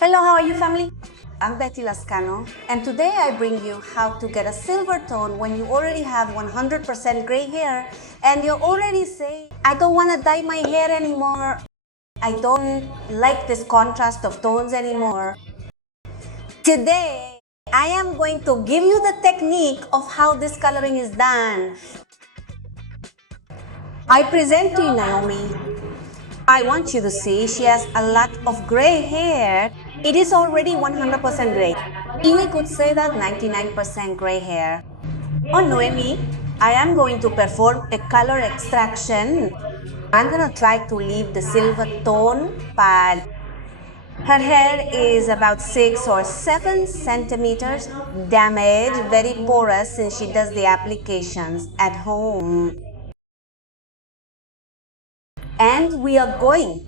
Hello, how are you, family? I'm Betty Lascano, and today I bring you how to get a silver tone when you already have 100% gray hair and you already say, I don't want to dye my hair anymore. I don't like this contrast of tones anymore. Today, I am going to give you the technique of how this coloring is done. I present to you Naomi. I want you to see she has a lot of gray hair. It is already 100% gray. We could say that 99% gray hair. On Noemi, I am going to perform a color extraction. I'm going to try to leave the silver tone, but her hair is about 6 or 7 centimeters damaged, very porous since she does the applications at home. And we are going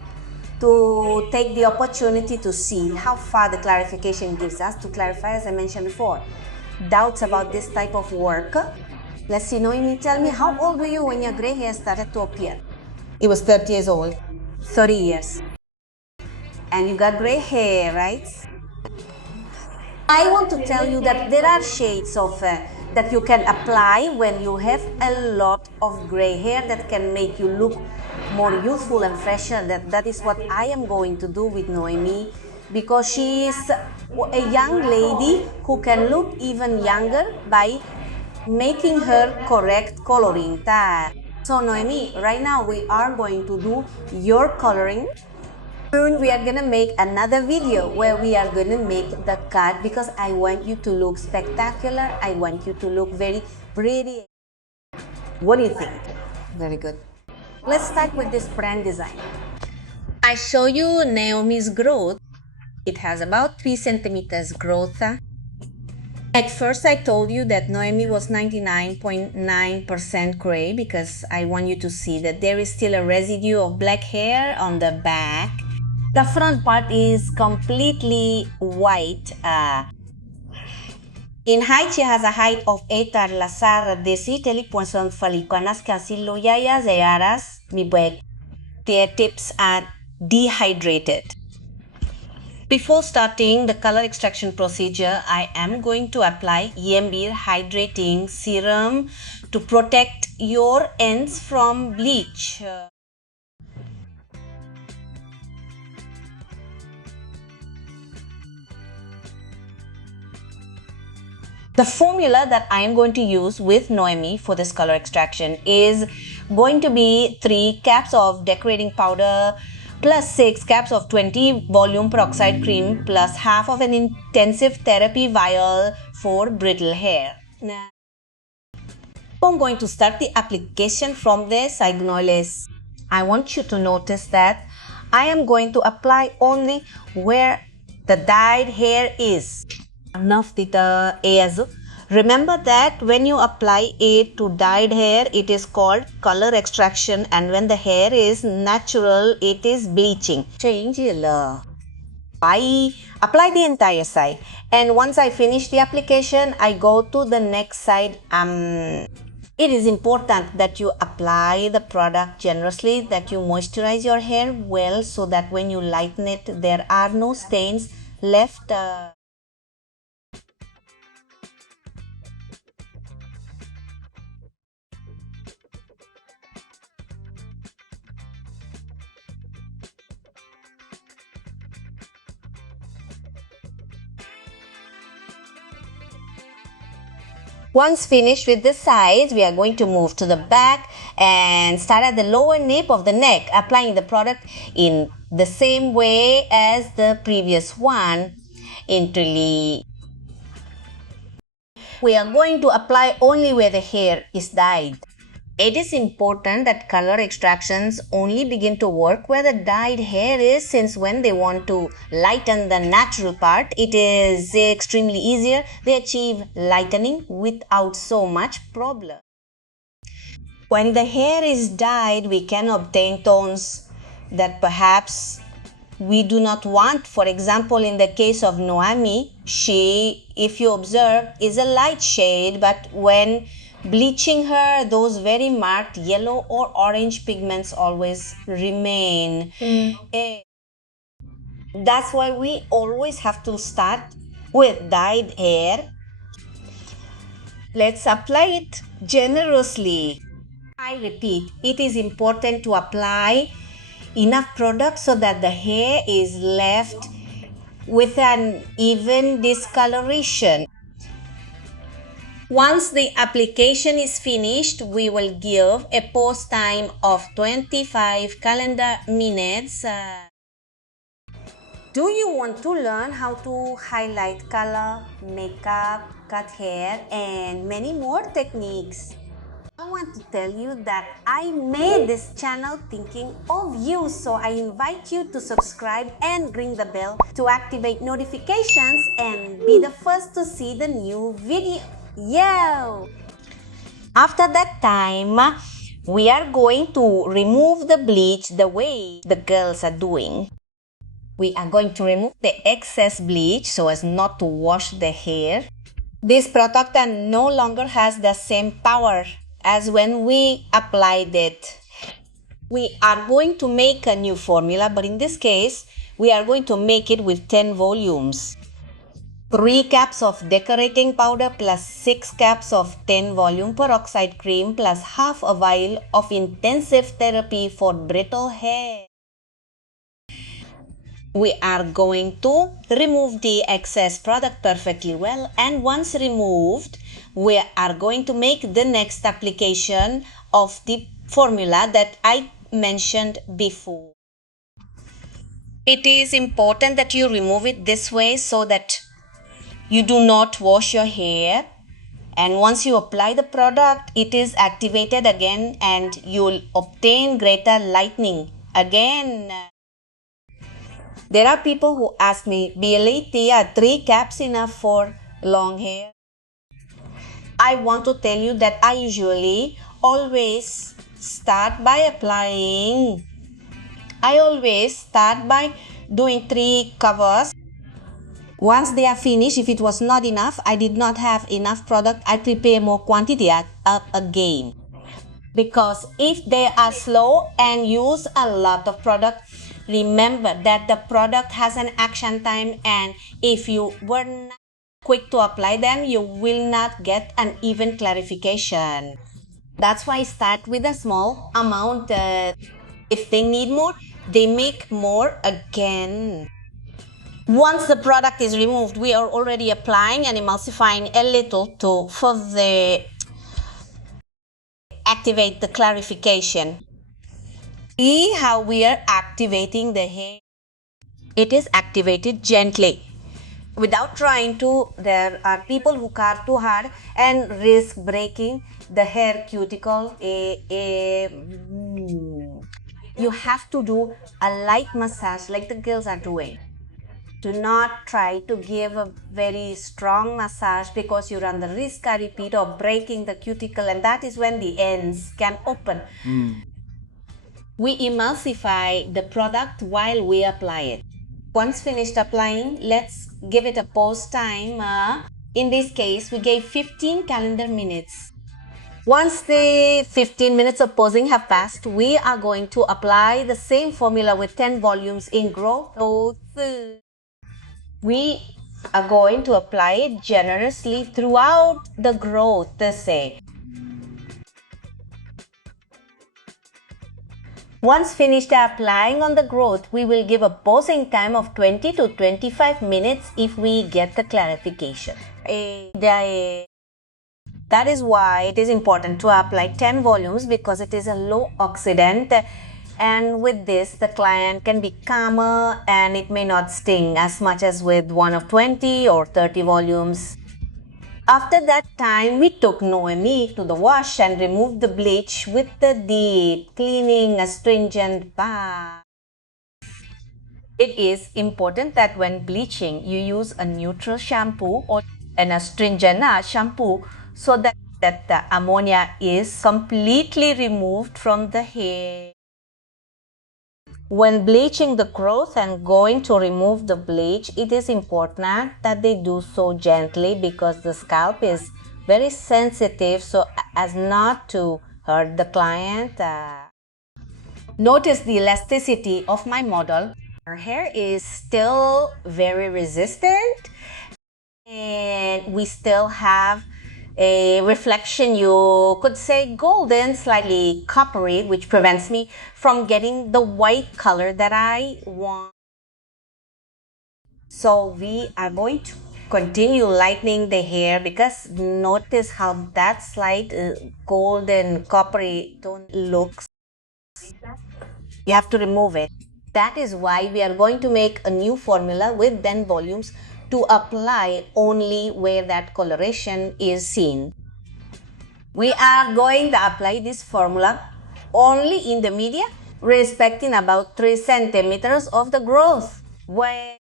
to take the opportunity to see how far the clarification gives us to clarify, as I mentioned before, doubts about this type of work. Let's see, Noemi, tell me, how old were you when your gray hair started to appear? It was 30 years old. 30 years. And you got gray hair, right? I want to tell you that there are shades of that you can apply when you have a lot of gray hair that can make you look more youthful and fresher. That is what I am going to do with Noemi, because she is a young lady who can look even younger by making her correct coloring. So Noemi, right now we are going to do your coloring. Soon we are gonna make another video where we are gonna make the cut, because I want you to look spectacular. I want you to look very pretty. What do you think? Very good. Let's start with this brand design. I show you Naomi's growth. It has about 3 centimeters growth. At first I told you that Noemi was 99.9% gray because I want you to see that there is still a residue of black hair on the back. The front part is completely white. In height, she has a height of 8 lasar desi telepoison falikanas kasilo yayas earas mi bag. Their tips are dehydrated. Before starting the color extraction procedure, I am going to apply EMB hydrating serum to protect your ends from bleach. The formula that I am going to use with Noemi for this color extraction is going to be 3 caps of decorating powder plus 6 caps of 20 volume peroxide cream plus half of an intensive therapy vial for brittle hair. Now, I'm going to start the application from the signoles. I want you to notice that I am going to apply only where the dyed hair is. Remember that when you apply it to dyed hair, it is called color extraction, and when the hair is natural, it is bleaching. I apply the entire side, and once I finish the application, I go to the next side. It is important that you apply the product generously, that you moisturize your hair well so that when you lighten it, there are no stains left. Once finished with the sides, we are going to move to the back and start at the lower nape of the neck, applying the product in the same way as the previous one. We are going to apply only where the hair is dyed. It is important that color extractions only begin to work where the dyed hair is, since when they want to lighten the natural part, it is extremely easier. They achieve lightening without so much problem. When the hair is dyed, we can obtain tones that perhaps we do not want. For example, in the case of Noemi, she, if you observe, is a light shade, but when bleaching hair, those very marked yellow or orange pigments always remain. That's why we always have to start with dyed hair. Let's apply it generously. I repeat, it is important to apply enough product so that the hair is left with an even discoloration. Once the application is finished, we will give a pause time of 25 calendar minutes. Do you want to learn how to highlight color, makeup, cut hair, and many more techniques? I want to tell you that I made this channel thinking of you, so I invite you to subscribe and ring the bell to activate notifications and be the first to see the new video. Yo! After that time, we are going to remove the bleach the way the girls are doing. We are going to remove the excess bleach so as not to wash the hair. This product no longer has the same power as when we applied it. We are going to make a new formula, but in this case, we are going to make it with 10 volumes. 3 caps of decorating powder plus 6 caps of 10 volume peroxide cream plus half a vial of intensive therapy for brittle hair. We are going to remove the excess product perfectly well, and once removed, we are going to make the next application of the formula that I mentioned before. It is important that you remove it this way so that you do not wash your hair, and once you apply the product, it is activated again and you'll obtain greater lightening again. There are people who ask me, BLT, are 3 caps enough for long hair? I want to tell you that I usually always start by doing 3 covers. Once they are finished, if it was not enough, I did not have enough product, I prepare more quantity again. Because if they are slow and use a lot of product, remember that the product has an action time, and if you were not quick to apply them, you will not get an even clarification. That's why I start with a small amount. If they need more, they make more again. Once the product is removed, we are already applying and emulsifying a little to further activate the clarification. See how we are activating the hair. It is activated gently without trying to. There are people who carve too hard and risk breaking the hair cuticle. You have to do a light massage like the girls are doing. Do not try to give a very strong massage because you run the risk, I repeat, of breaking the cuticle, and that is when the ends can open. We emulsify the product while we apply it. Once finished applying, let's give it a pause time. In this case, we gave 15 calendar minutes. Once the 15 minutes of pausing have passed, we are going to apply the same formula with 10 volumes in growth. We are going to apply it generously throughout the growth, say. Once finished applying on the growth, we will give a pausing time of 20 to 25 minutes if we get the clarification. That is why it is important to apply 10 volumes, because it is a low oxidant, and with this the client can be calmer and it may not sting as much as with one of 20 or 30 volumes. After that time, we took Noemi to the wash and removed the bleach with the deep cleaning astringent bath. It is important that when bleaching, you use a neutral shampoo or an astringent shampoo so that the ammonia is completely removed from the hair. When bleaching the growth and going to remove the bleach, it is important that they do so gently because the scalp is very sensitive so as not to hurt the client. Notice the elasticity of my model. Her hair is still very resistant, and we still have a reflection, you could say golden, slightly coppery, which prevents me from getting the white color that I want. So we are going to continue lightening the hair, because notice how that slight golden coppery tone looks. You have to remove it. That is why we are going to make a new formula with 10 volumes to apply only where that coloration is seen. We are going to apply this formula only in the media, respecting about 3 centimeters of the growth. When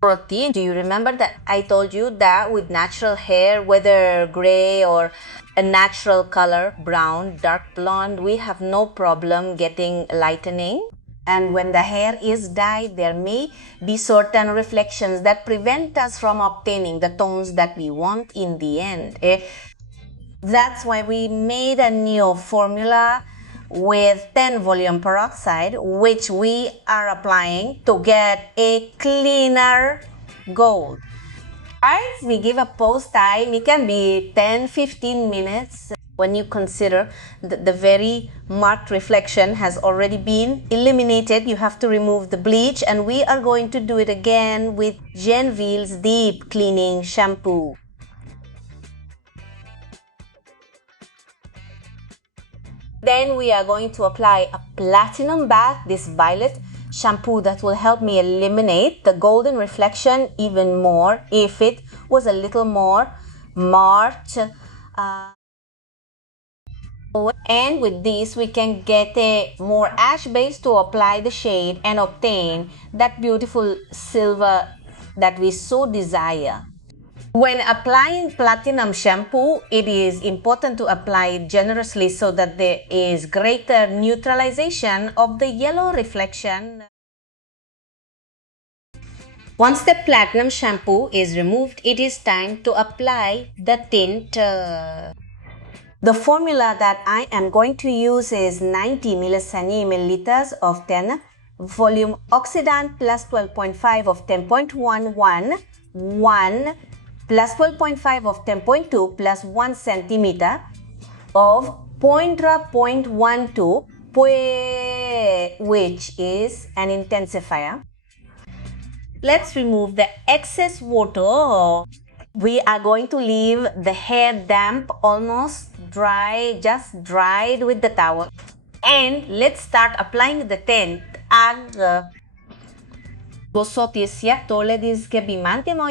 protein, do you remember that I told you that with natural hair, whether gray or a natural color, brown, dark blonde, we have no problem getting lightening? And when the hair is dyed, there may be certain reflections that prevent us from obtaining the tones that we want in the end. That's why we made a new formula with 10 volume peroxide, which we are applying to get a cleaner gold. Right? We give a pose time. It can be 10-15 minutes. When you consider that the very marked reflection has already been eliminated, you have to remove the bleach, and we are going to do it again with Genville's Deep Cleaning Shampoo. Then we are going to apply a platinum bath, this violet shampoo that will help me eliminate the golden reflection even more if it was a little more marked. And with this, we can get a more ash base to apply the shade and obtain that beautiful silver that we so desire. When applying platinum shampoo, it is important to apply it generously so that there is greater neutralization of the yellow reflection. Once the platinum shampoo is removed, it is time to apply the tint. The formula that I am going to use is 90 milliliters of 10 volume oxidant plus 12.5 of 10.11, 1 plus 12.5 of 10.2 plus 1 centimeter of 0.12, which is an intensifier. Let's remove the excess water. We are going to leave the hair damp, almost dry, just dried with the towel. And let's start applying the tint. We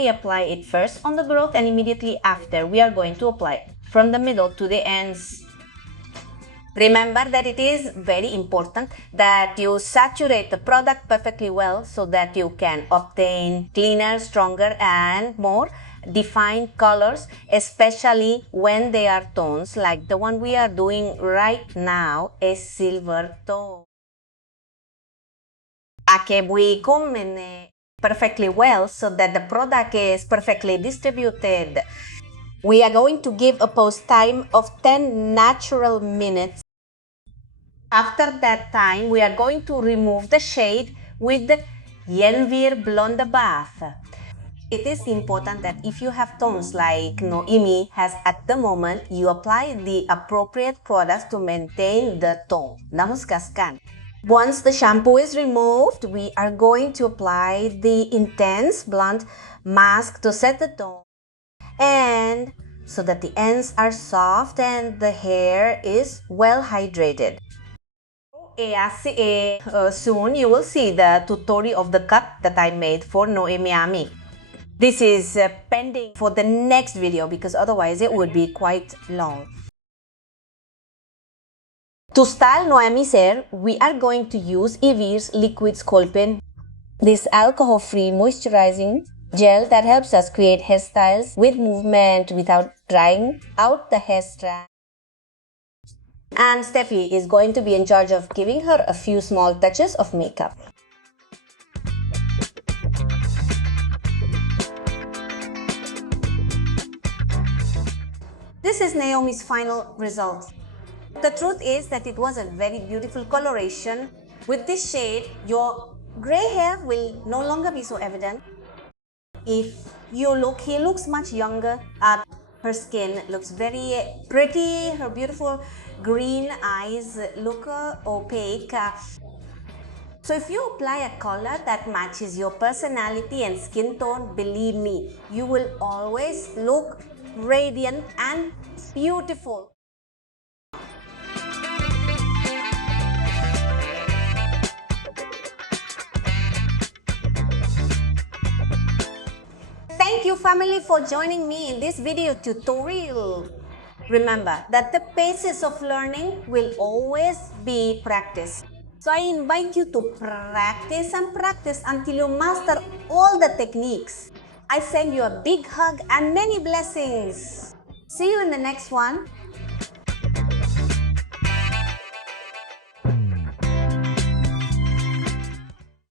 apply it first on the growth, and immediately after we are going to apply it from the middle to the ends. Remember that it is very important that you saturate the product perfectly well so that you can obtain cleaner, stronger, and more defined colors, especially when they are tones like the one we are doing right now, a silver tone. We combine perfectly well so that the product is perfectly distributed. We are going to give a pose time of 10 natural minutes. After that time, we are going to remove the shade with the Yenvir Blonde Bath. It is important that if you have tones like Noemi has at the moment, you apply the appropriate products to maintain the tone. Namaskaskan. Once the shampoo is removed, we are going to apply the intense blonde mask to set the tone, and so that the ends are soft and the hair is well hydrated. Soon you will see the tutorial of the cut that I made for Noemi. This is pending for the next video because otherwise it would be quite long. To style Noemi's hair, we are going to use Evir's Liquid Sculpin, this alcohol-free moisturizing gel that helps us create hairstyles with movement without drying out the hair strand. And Steffi is going to be in charge of giving her a few small touches of makeup. This is Naomi's final result. The truth is that it was a very beautiful coloration. With this shade, your gray hair will no longer be so evident. If you look, he looks much younger. Her skin looks very pretty. Her beautiful green eyes look opaque. So if you apply a color that matches your personality and skin tone, believe me, you will always look radiant and beautiful. Thank you family for joining me in this video tutorial. Remember that the basis of learning will always be practice. So I invite you to practice and practice until you master all the techniques. I send you a big hug and many blessings. See you in the next one.